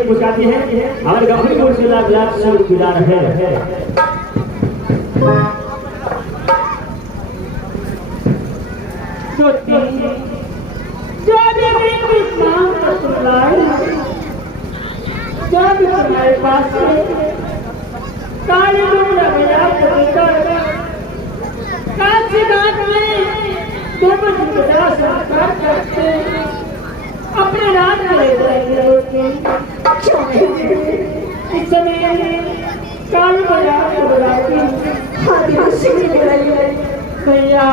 हमारे गंभीरपुर से लाख लाख से गुजार है। जब हमारे पास काली अपने रात इस समय काली बाजार बुलाती भैया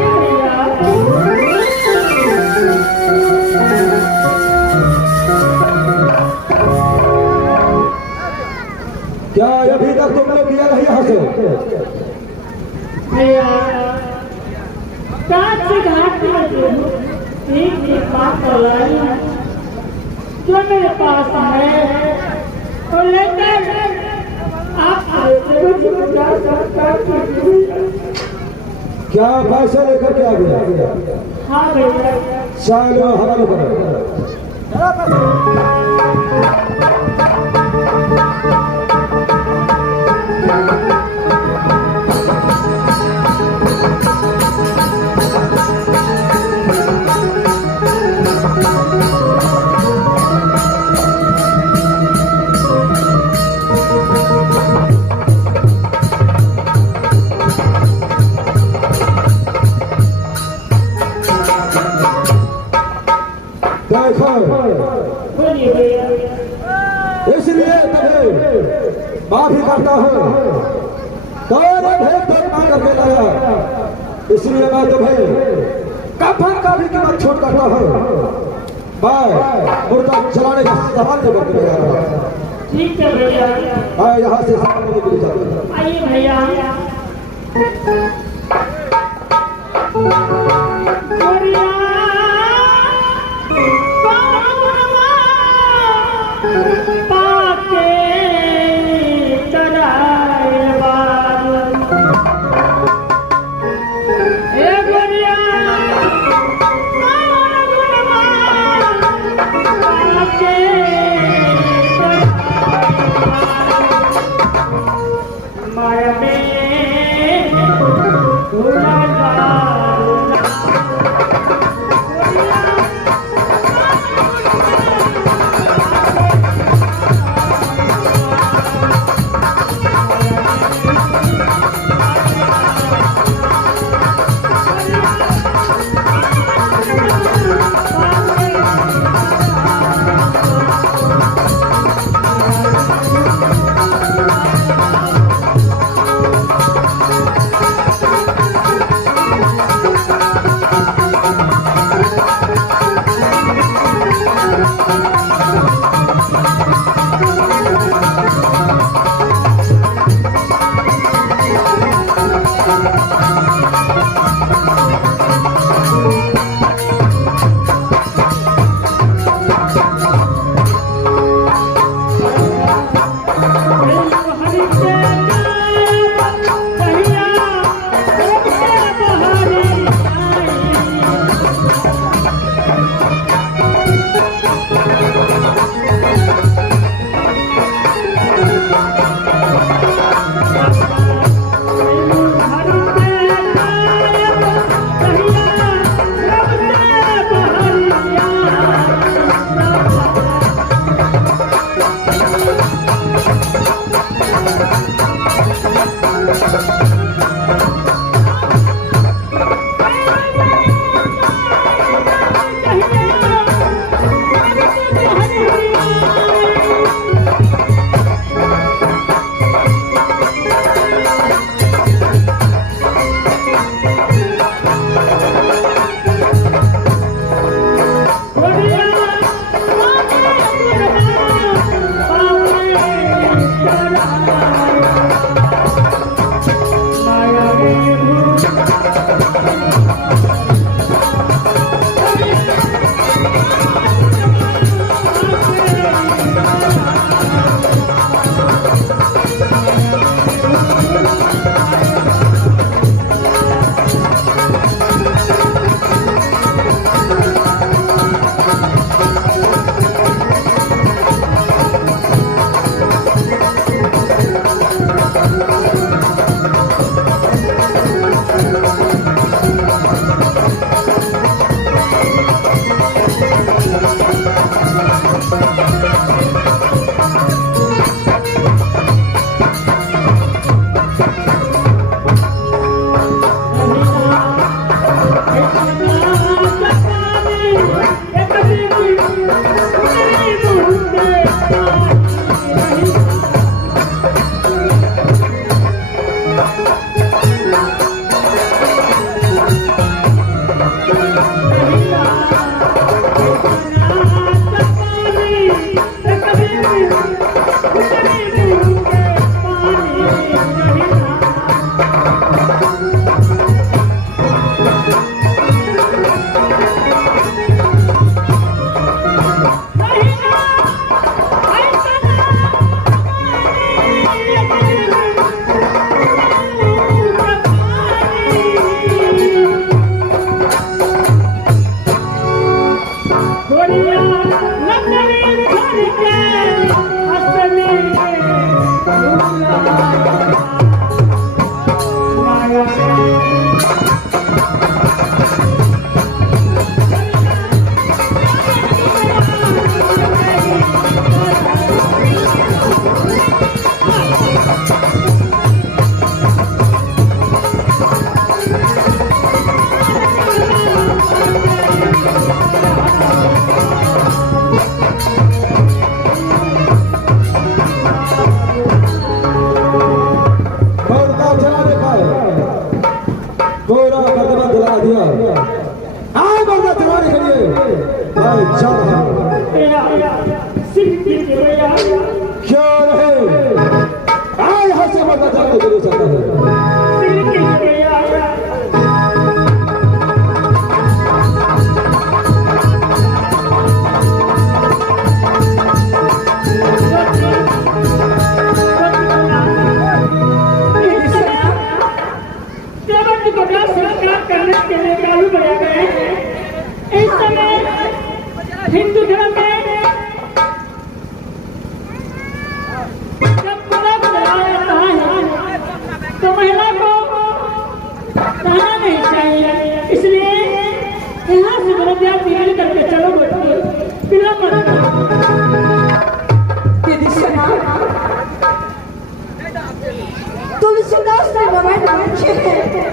भैया एक बात लाई जो मेरे पास है तो लेकर आप क्या पैसा लेकर के आ गया? हाँ भैया चलो हवाले करो। बोलिए भैया इसलिए तुम्हें माफी करता हूँ, तोरे भेद भेद करके लाया, इसलिए मैं तुम्हें कफन का भी कीमत छूट करता हूँ। मैं मुर्दा चलाने का सवाल लेकर के आ रहा हूँ। ठीक है भैया मैं यहाँ से सामने के लिए जाता हूँ। आइए भैया पिला मत दीदी सुना तुलसीदास ने रामायण लिखे हैं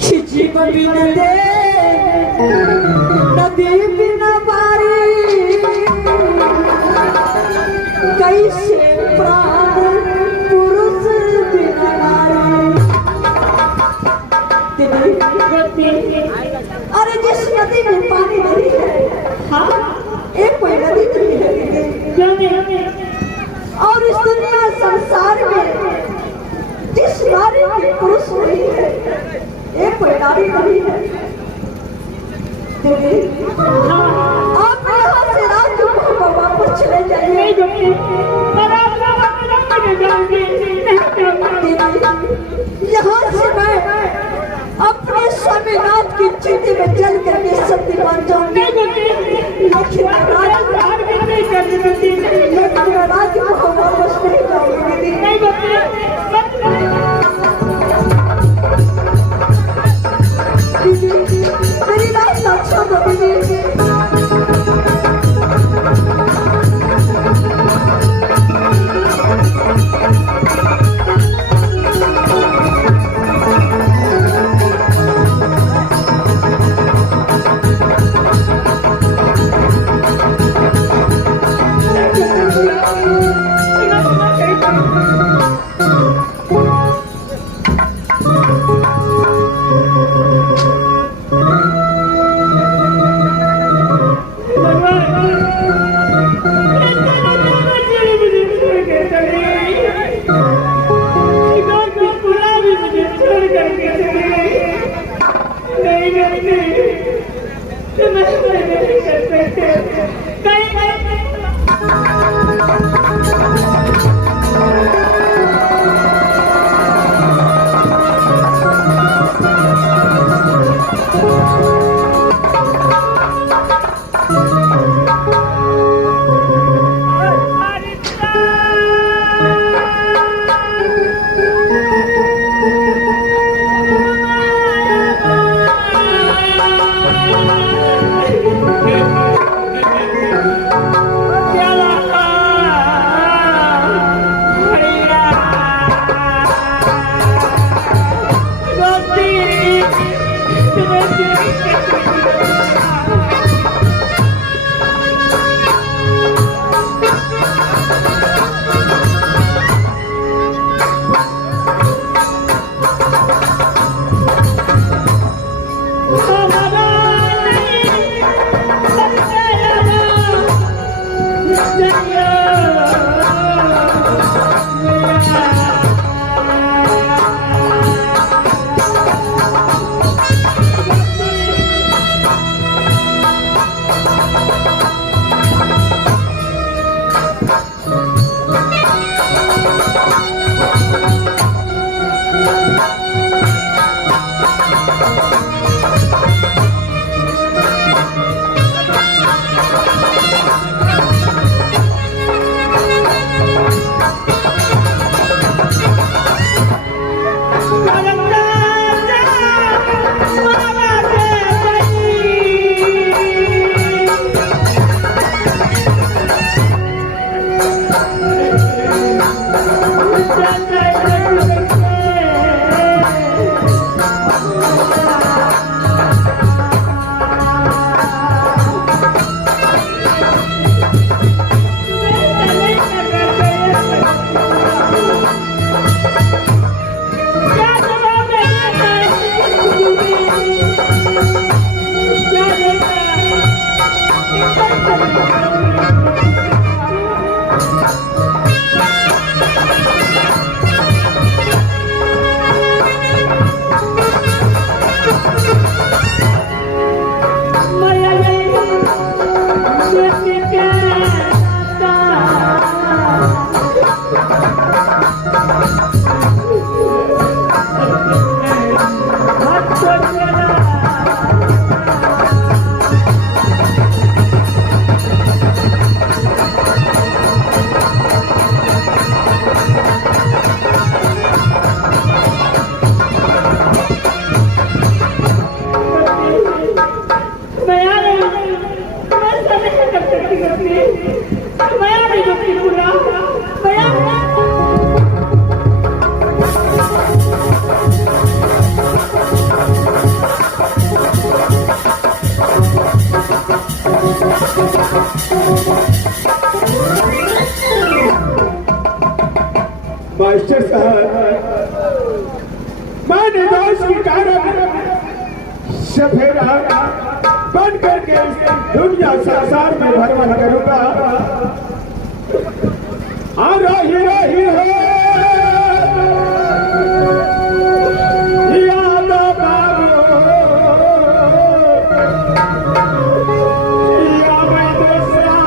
कि जीवन बिना दे नदी बिना बारी कैसे प्राण पुरुष बिना नारी। अरे जिस नदी में पानी नहीं है हाँ एक कोई नदी नहीं है और इस दुनिया संसार में जिस नारी के पुरुष नहीं है एक कोई नारी नहीं है। आप यहाँ से राज्य को वापस चले जाइए यहाँ से मैं अपने स्वामीनाथ की चिट्ठी में जल करके सत्य मान जाऊंगी लेकिन राज्य को वापस नहीं जाऊंगी। दीदी मेरी बात अच्छा दो दीदी। मास्टर साहब, मैं निर्दोष के कारण सफेदा बन करके दुनिया संसार में भ्रमण करूंगा। रही रही हो याद बाबू, या मैं दूसरा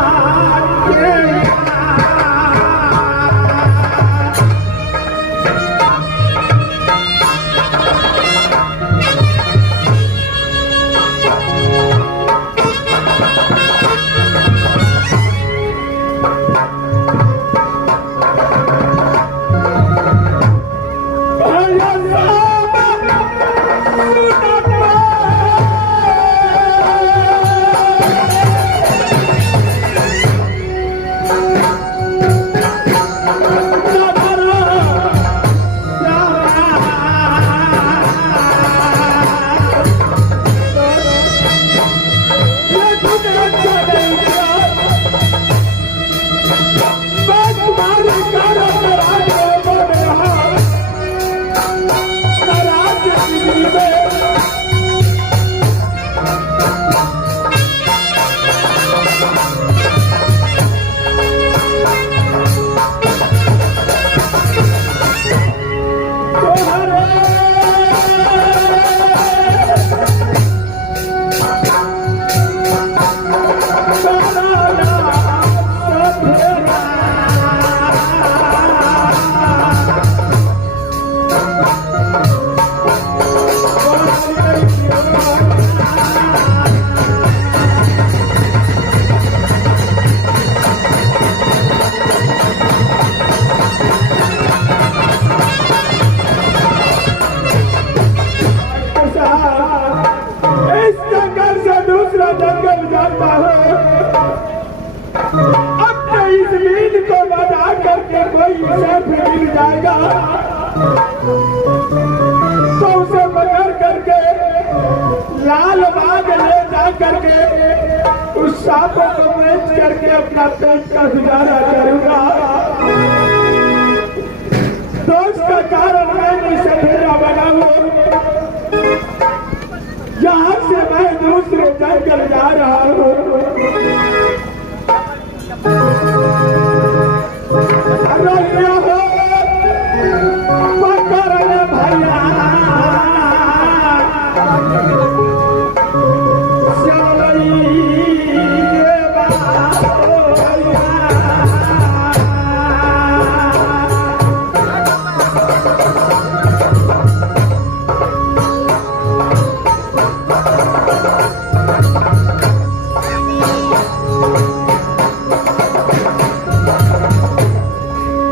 के मिल जाएगा तो उसे पकड़ करके लाल बाग ले जा करके उस सांपों को बेच करके अपना पेट का गुजारा करूंगा। दोस्त का कारण मैं सफेदा बना हूं, यहाँ से मैं दूसरे जंगल जा रहा हूँ।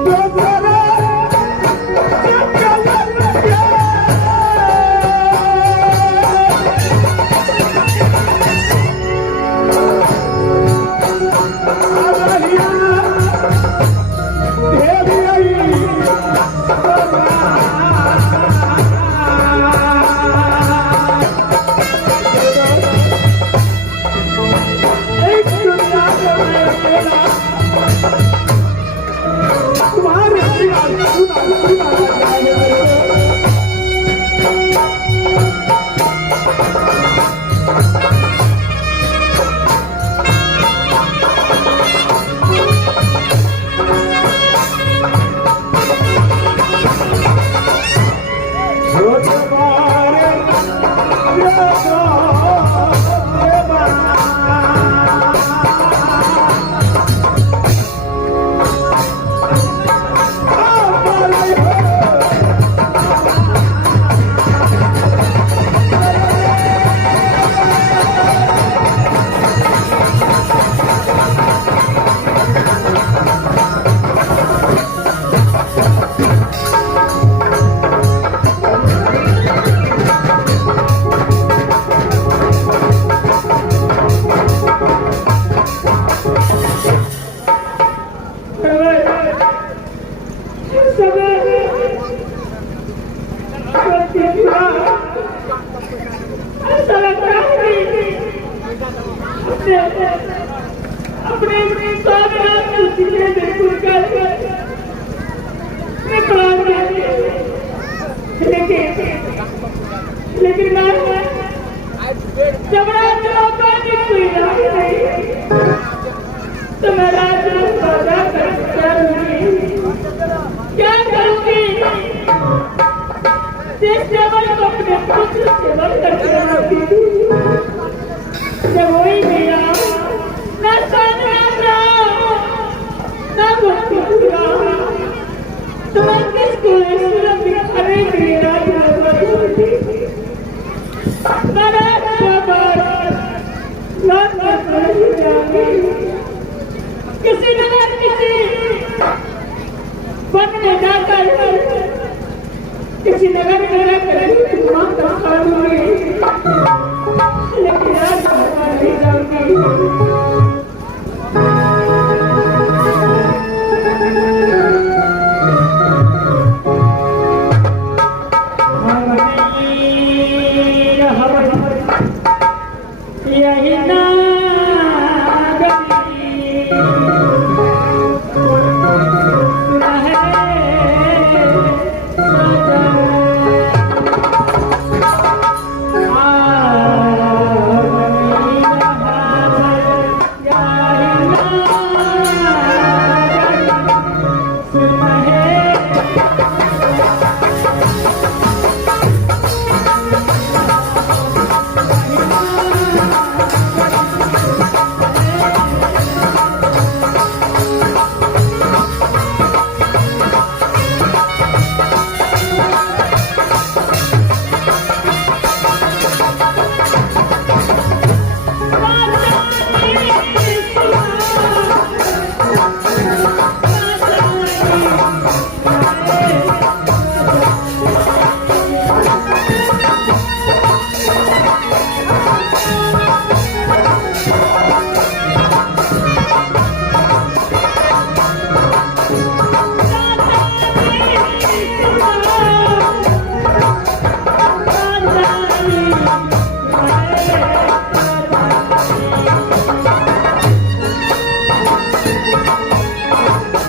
Brother! अपने सामने तुझे बिल्कुल कर निकला लेकिन जब रात कोई नहीं तो मैं रात क्या करूंगी जिस जबल को अपने पुत्र सेवन करके रखती थी जब वही मेरा न संग्राम न भक्ति तो मैं किसको दिखाने के लिए किसी न किसी वन में जाकर किसी नगर में रहकर मां का कानूनी लेकिन आज नहीं जाऊंगी यही ना